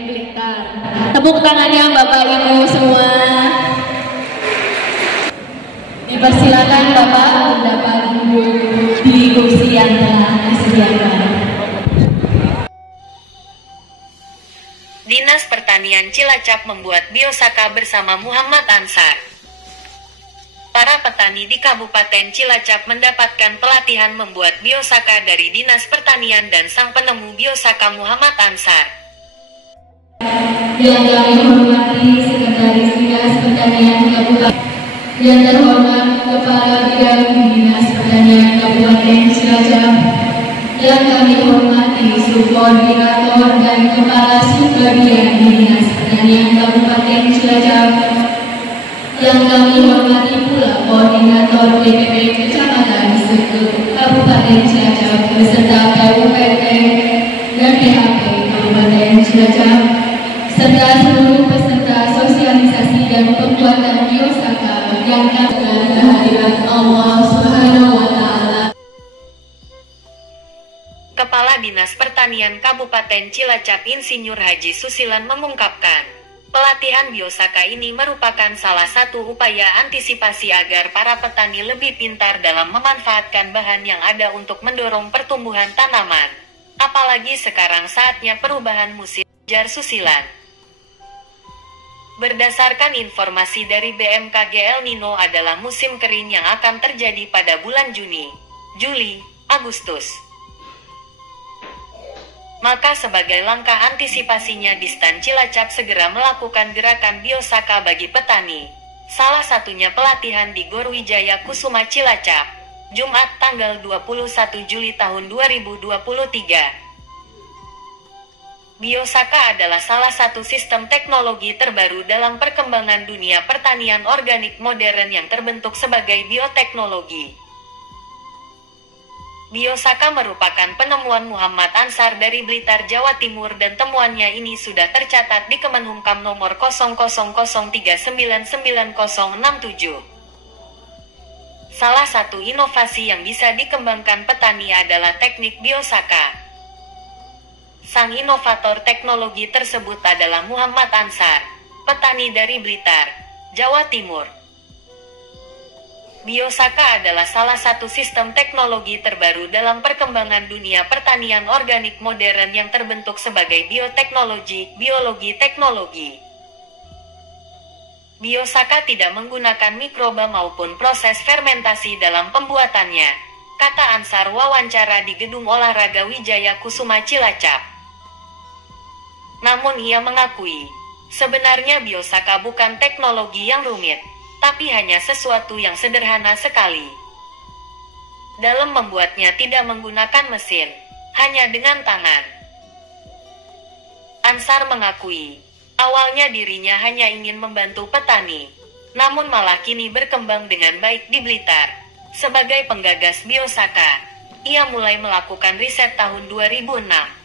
Blitar. Tepuk tangannya Bapak Ibu semua. Dipersilakan Bapak mendapat duduk di kursi yang telah disediakan. Dinas Pertanian Cilacap membuat biosaka bersama Muhammad Ansar. Para petani di Kabupaten Cilacap mendapatkan pelatihan membuat biosaka dari Dinas Pertanian dan sang penemu biosaka Muhammad Ansar. Yang kami hormati Sekretaris Dinas Pertanian Kabupaten, yang terhormat Kepala Bidang Dinas Pertanian Kabupaten Cilacap, yang kami hormati Subkoordinator dan Kepala Subbagian Dinas Pertanian Kabupaten Cilacap, yang kami hormati pula Koordinator DPP Kecamatan Kabupaten Cilacap beserta KUPT dan PHP Kabupaten Cilacap, serta seluruh peserta sosialisasi dan pembuatan biosaka yang kami kehadiran Allah Subhanahu wa Ta'ala. Kepala Dinas Pertanian Kabupaten Cilacap Insinyur Haji Susilan mengungkapkan, pelatihan biosaka ini merupakan salah satu upaya antisipasi agar para petani lebih pintar dalam memanfaatkan bahan yang ada untuk mendorong pertumbuhan tanaman. Apalagi sekarang saatnya perubahan musim, ujar Susilan. Berdasarkan informasi dari BMKG, El Nino adalah musim kering yang akan terjadi pada bulan Juni, Juli, Agustus. Maka sebagai langkah antisipasinya Distan Cilacap segera melakukan gerakan biosaka bagi petani. Salah satunya pelatihan di Gor Wijaya Kusuma Cilacap, Jumat tanggal 21 Juli tahun 2023. Biosaka adalah salah satu sistem teknologi terbaru dalam perkembangan dunia pertanian organik modern yang terbentuk sebagai bioteknologi. Biosaka merupakan penemuan Muhammad Ansar dari Blitar, Jawa Timur dan temuannya ini sudah tercatat di Kemenhumkam nomor 0003999067. Salah satu inovasi yang bisa dikembangkan petani adalah teknik biosaka. Sang inovator teknologi tersebut adalah Muhammad Ansar, petani dari Blitar, Jawa Timur. Biosaka adalah salah satu sistem teknologi terbaru dalam perkembangan dunia pertanian organik modern yang terbentuk sebagai bioteknologi, biologi teknologi. Biosaka tidak menggunakan mikroba maupun proses fermentasi dalam pembuatannya, kata Ansar wawancara di Gedung Olahraga Wijaya Kusuma Cilacap. Namun ia mengakui, sebenarnya biosaka bukan teknologi yang rumit, tapi hanya sesuatu yang sederhana sekali. Dalam membuatnya tidak menggunakan mesin, hanya dengan tangan. Ansar mengakui, awalnya dirinya hanya ingin membantu petani, namun malah kini berkembang dengan baik di Blitar. Sebagai penggagas biosaka, ia mulai melakukan riset tahun 2006.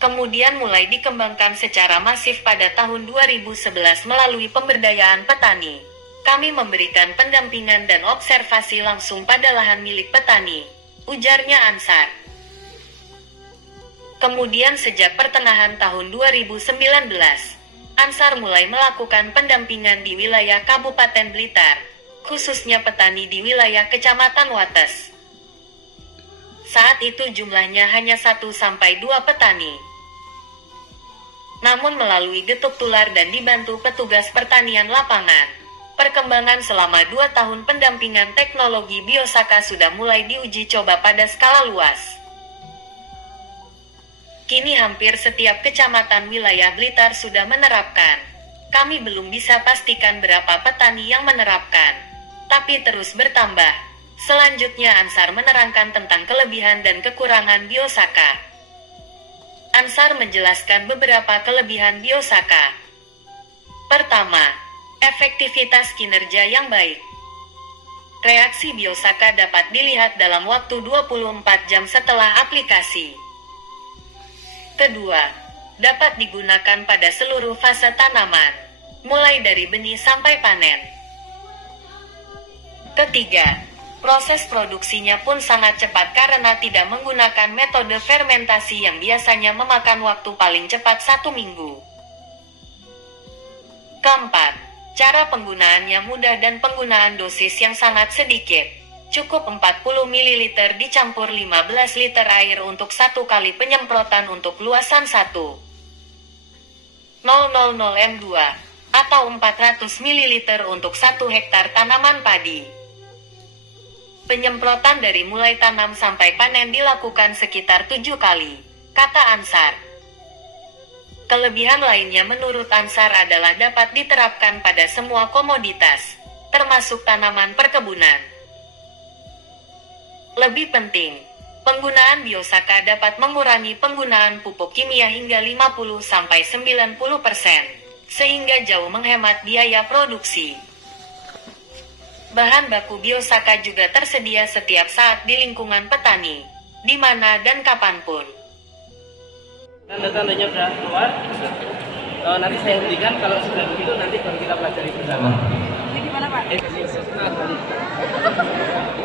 Kemudian mulai dikembangkan secara masif pada tahun 2011 melalui pemberdayaan petani. Kami memberikan pendampingan dan observasi langsung pada lahan milik petani, ujarnya Ansar. Kemudian sejak pertengahan tahun 2019, Ansar mulai melakukan pendampingan di wilayah Kabupaten Blitar, khususnya petani di wilayah Kecamatan Wates. Saat itu jumlahnya hanya 1-2 petani. Namun melalui getuk tular dan dibantu petugas pertanian lapangan, perkembangan selama 2 tahun pendampingan teknologi biosaka sudah mulai diuji coba pada skala luas. Kini hampir setiap kecamatan wilayah Blitar sudah menerapkan. Kami belum bisa pastikan berapa petani yang menerapkan, tapi terus bertambah. Selanjutnya Ansar menerangkan tentang kelebihan dan kekurangan biosaka. Ansar menjelaskan beberapa kelebihan biosaka. Pertama, efektivitas kinerja yang baik. Reaksi biosaka dapat dilihat dalam waktu 24 jam setelah aplikasi. Kedua, dapat digunakan pada seluruh fase tanaman, mulai dari benih sampai panen. Ketiga, Proses produksinya pun sangat cepat karena tidak menggunakan metode fermentasi yang biasanya memakan waktu paling cepat 1 minggu. Keempat, cara penggunaannya mudah dan penggunaan dosis yang sangat sedikit. Cukup 40 ml dicampur 15 liter air untuk 1 kali penyemprotan untuk luasan 1,000 m2 atau 400 ml untuk 1 hektar tanaman padi. Penyemprotan dari mulai tanam sampai panen dilakukan sekitar 7 kali, kata Ansar. Kelebihan lainnya menurut Ansar adalah dapat diterapkan pada semua komoditas, termasuk tanaman perkebunan. Lebih penting, penggunaan Biosaka dapat mengurangi penggunaan pupuk kimia hingga 50-90%, sehingga jauh menghemat biaya produksi. Bahan baku Biosaka juga tersedia setiap saat di lingkungan petani, di mana dan kapanpun. Tanda-tandanya sudah keluar, nanti saya hentikan. Kalau sudah begitu nanti baru kita pelajari bersama. Ini gimana Pak? Ini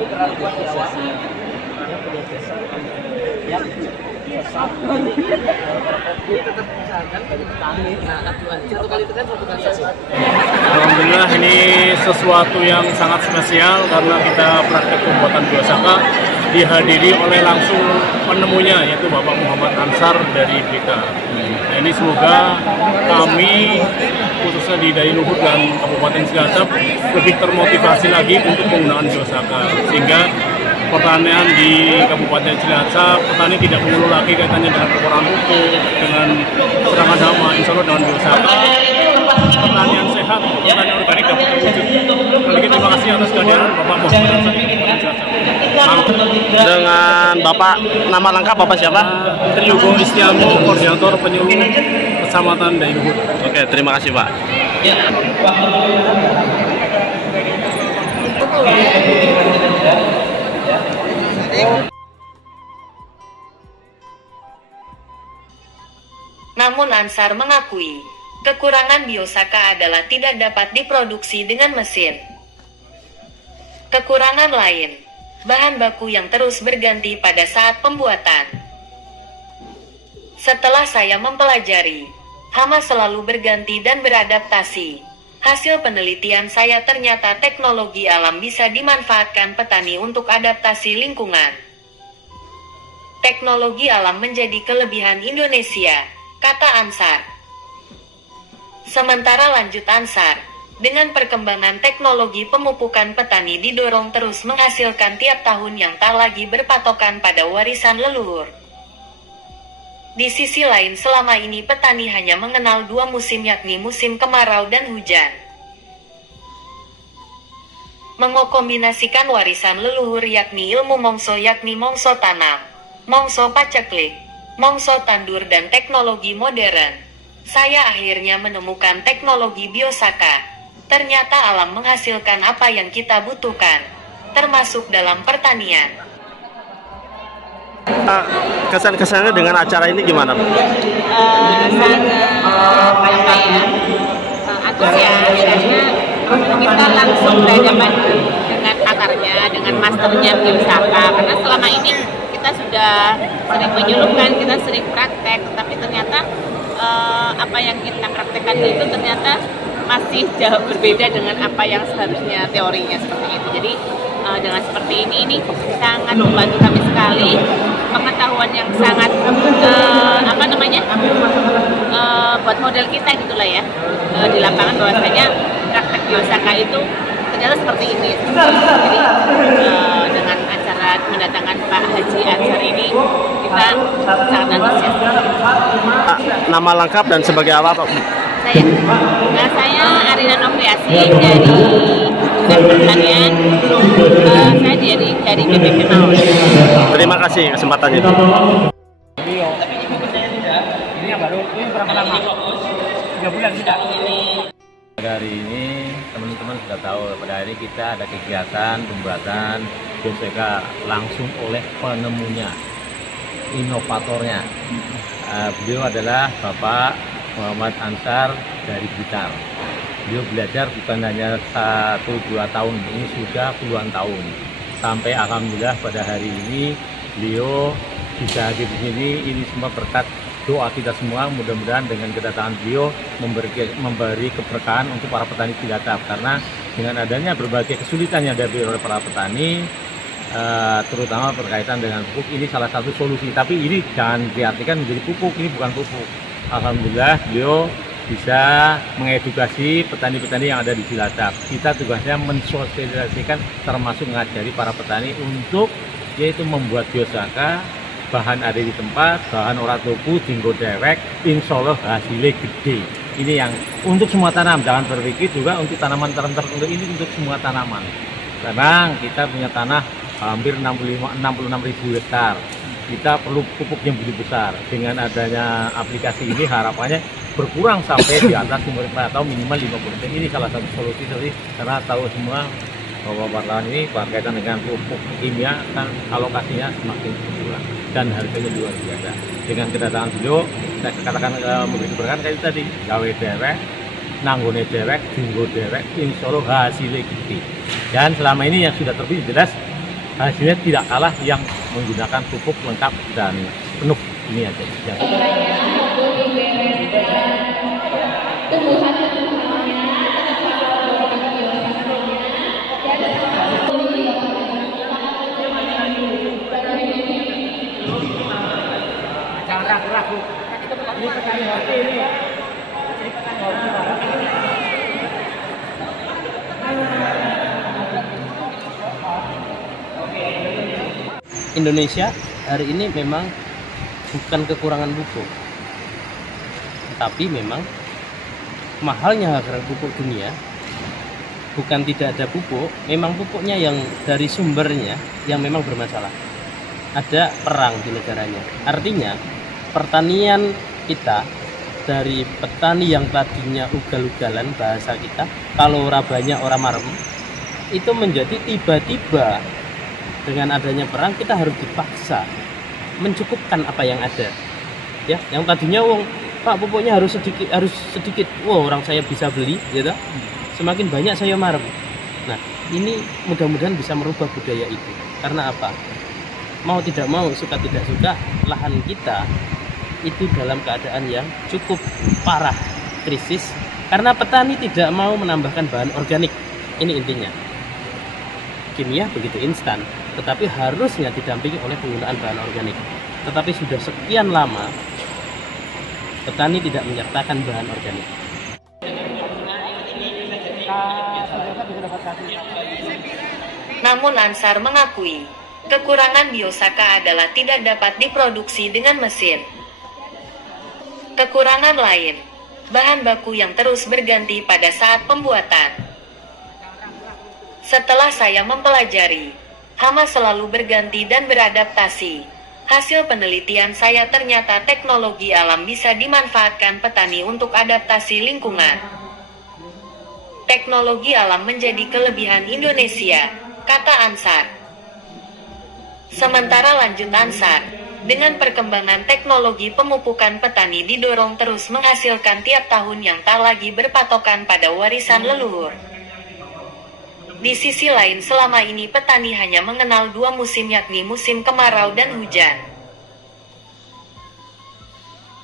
terlalu kuat di awal. Karena punya dasar yang besar. Ini tetap usahakan bagi petani. Nah, satu kali tekan, satu kali saja. Alhamdulillah ini sesuatu yang sangat spesial karena kita praktik pembuatan Biosaka dihadiri oleh langsung penemunya yaitu Bapak Muhammad Ansar dari Blitar. Nah, ini semoga kami khususnya di Dainuhur dan Kabupaten Cilacap lebih termotivasi lagi untuk penggunaan Biosaka sehingga pertanian di Kabupaten Cilacap, petani tidak mengeluh lagi kaitannya dengan kekurangan pupuk, dengan serangan hama. Insya Allah dengan Biosaka pertanian sehat, pertanian organik dapat terwujud. Lagi terima kasih atas kehadiran Bapak Muhammad Ansar di Kabupaten Cilacap. Dengan Bapak, nama lengkap Bapak siapa? Triyogo Istiamu, Koordinator Penyuluh Kecamatan Dainuhur. Oke, terima kasih Pak. Namun Ansar mengakui, kekurangan Biosaka adalah tidak dapat diproduksi dengan mesin. Kekurangan lain, bahan baku yang terus berganti pada saat pembuatan. Setelah saya mempelajari, hama selalu berganti dan beradaptasi. Hasil penelitian saya ternyata teknologi alam bisa dimanfaatkan petani untuk adaptasi lingkungan. Teknologi alam menjadi kelebihan Indonesia, kata Ansar. Sementara lanjut Ansar, dengan perkembangan teknologi pemupukan petani didorong terus menghasilkan tiap tahun yang tak lagi berpatokan pada warisan leluhur. Di sisi lain selama ini petani hanya mengenal 2 musim yakni musim kemarau dan hujan. Mengokombinasikan warisan leluhur yakni ilmu mongso yakni mongso tanam, mongso paceklik, mongso tandur dan teknologi modern. Saya akhirnya menemukan teknologi Biosaka. Ternyata alam menghasilkan apa yang kita butuhkan, termasuk dalam pertanian. Kesan-kesannya dengan acara ini gimana? Sangat bangga ya, antusias karena kita langsung berhadapan dengan pakarnya, dengan masternya Biosaka. Karena selama ini kita sudah sering menyuluhkan, kita sering praktek, tapi ternyata apa yang kita praktekkan itu ternyata masih jauh berbeda dengan apa yang seharusnya teorinya seperti itu. Jadi dengan seperti ini sangat membantu kami sekali, pengetahuan yang sangat buat model kita gitulah ya, di lapangan bahwasanya praktek Biosaka itu ternyata seperti ini. Jadi dengan acara mendatangkan Pak Haji Ansar ini kita sangat antusias. Nama lengkap dan sebagai apa Pak? Saya Arina Novriasi dari Dinas Pertanian. Saya dari BPP Maun. Terima kasih kesempatannya. Ini yang baru, ini berapa lama? 3 bulan tidak? Hari ini teman-teman sudah tahu pada hari ini kita ada kegiatan pembuatan Biosaka langsung oleh penemunya, inovatornya. Beliau adalah Bapak Muhammad Ansar dari Blitar. Beliau belajar bukan hanya 1-2 tahun, ini sudah puluhan tahun. sampai alhamdulillah pada hari ini beliau bisa hadir di sini. Ini semua berkat doa kita semua. Mudah-mudahan dengan kedatangan beliau memberi keberkahan untuk para petani Cilacap, karena dengan adanya berbagai kesulitan yang dihadapi oleh para petani, terutama berkaitan dengan pupuk, ini salah satu solusi. Tapi ini jangan diartikan menjadi pupuk, ini bukan pupuk. Alhamdulillah beliau bisa mengedukasi petani-petani yang ada di Cilacap. Kita tugasnya mensosialisasikan, termasuk mengajari para petani untuk yaitu membuat biosaka, bahan ada di tempat, bahan ora tuku, dinggo dewek, insya Allah hasilnya gede. Ini yang untuk semua tanam, jangan berpikir juga untuk tanaman tertentu, ini untuk semua tanaman. Sekarang kita punya tanah hampir 66.000 hektar. Kita perlu pupuk yang begitu besar. Dengan adanya aplikasi ini harapannya berkurang sampai di atas 5% atau minimal 50%. Ini salah satu solusi, karena tahu semua bahwa wartawan ini berkaitan dengan pupuk kimia kan alokasinya semakin berkurang dan harganya luar biasa. Dengan kedatangan beliau, saya katakan memberi keberkahan kayak tadi, gawe dewek, nanggone dewek, dinggo dewek, insya Allah hasilnya gede. Dan selama ini yang sudah terbit jelas hasilnya tidak kalah yang menggunakan pupuk lengkap dan penuh. Ini aja. Jangan ragu-ragu. Ini petani hoki ini. Ini petani hoki. Indonesia hari ini memang bukan kekurangan pupuk, tapi memang mahalnya harga pupuk dunia. Bukan tidak ada pupuk, memang pupuknya yang dari sumbernya yang memang bermasalah. Ada perang di negaranya. Artinya pertanian kita dari petani yang tadinya ugal-ugalan, bahasa kita, kalau ora banyak ora marem, itu menjadi tiba-tiba dengan adanya perang kita harus dipaksa mencukupkan apa yang ada. Ya, yang tadinya Pak pupuknya harus sedikit. Wow, orang saya bisa beli, gitu. Semakin banyak saya marem. Nah, ini mudah-mudahan bisa merubah budaya itu. Karena apa? Mau tidak mau, suka tidak suka, lahan kita itu dalam keadaan yang cukup parah, krisis. Karena petani tidak mau menambahkan bahan organik. Ini intinya. Kimia begitu instan, tetapi harusnya didampingi oleh penggunaan bahan organik. Tetapi sudah sekian lama petani tidak menyertakan bahan organik. Namun Ansar mengakui, kekurangan biosaka adalah tidak dapat diproduksi dengan mesin. Kekurangan lain, bahan baku yang terus berganti pada saat pembuatan. Setelah saya mempelajari, hama selalu berganti dan beradaptasi. Hasil penelitian saya ternyata teknologi alam bisa dimanfaatkan petani untuk adaptasi lingkungan. Teknologi alam menjadi kelebihan Indonesia, kata Ansar. Sementara lanjut Ansar, dengan perkembangan teknologi pemupukan petani didorong terus menghasilkan tiap tahun yang tak lagi berpatokan pada warisan leluhur. Di sisi lain selama ini petani hanya mengenal dua musim yakni musim kemarau dan hujan.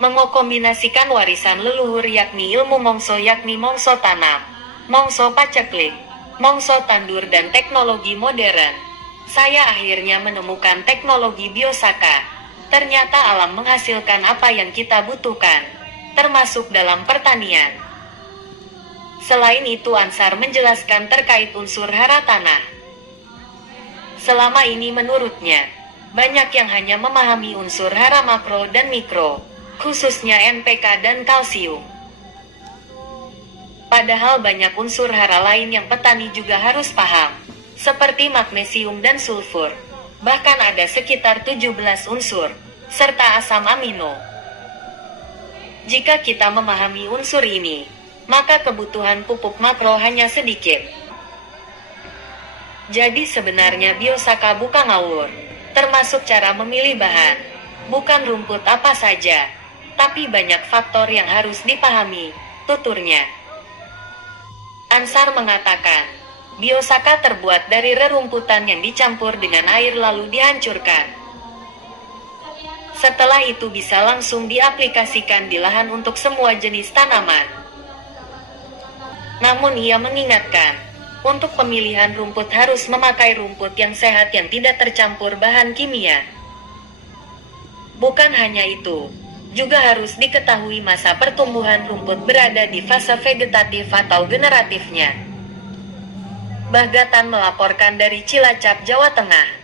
Mengokombinasikan warisan leluhur yakni ilmu mongso yakni mongso tanam, mongso paceklik, mongso tandur dan teknologi modern. Saya akhirnya menemukan teknologi biosaka. Ternyata alam menghasilkan apa yang kita butuhkan, termasuk dalam pertanian. Selain itu Ansar menjelaskan terkait unsur hara tanah. Selama ini menurutnya, banyak yang hanya memahami unsur hara makro dan mikro, khususnya NPK dan kalsium. Padahal banyak unsur hara lain yang petani juga harus paham, seperti magnesium dan sulfur. Bahkan ada sekitar 17 unsur, serta asam amino. Jika kita memahami unsur ini, maka kebutuhan pupuk makro hanya sedikit. Jadi sebenarnya biosaka bukan ngawur, termasuk cara memilih bahan, bukan rumput apa saja, tapi banyak faktor yang harus dipahami, tuturnya. Ansar mengatakan, Biosaka terbuat dari rerumputan yang dicampur dengan air lalu dihancurkan. Setelah itu bisa langsung diaplikasikan di lahan untuk semua jenis tanaman. Namun ia mengingatkan, untuk pemilihan rumput harus memakai rumput yang sehat yang tidak tercampur bahan kimia. Bukan hanya itu, juga harus diketahui masa pertumbuhan rumput berada di fase vegetatif atau generatifnya. Bahgatan melaporkan dari Cilacap, Jawa Tengah.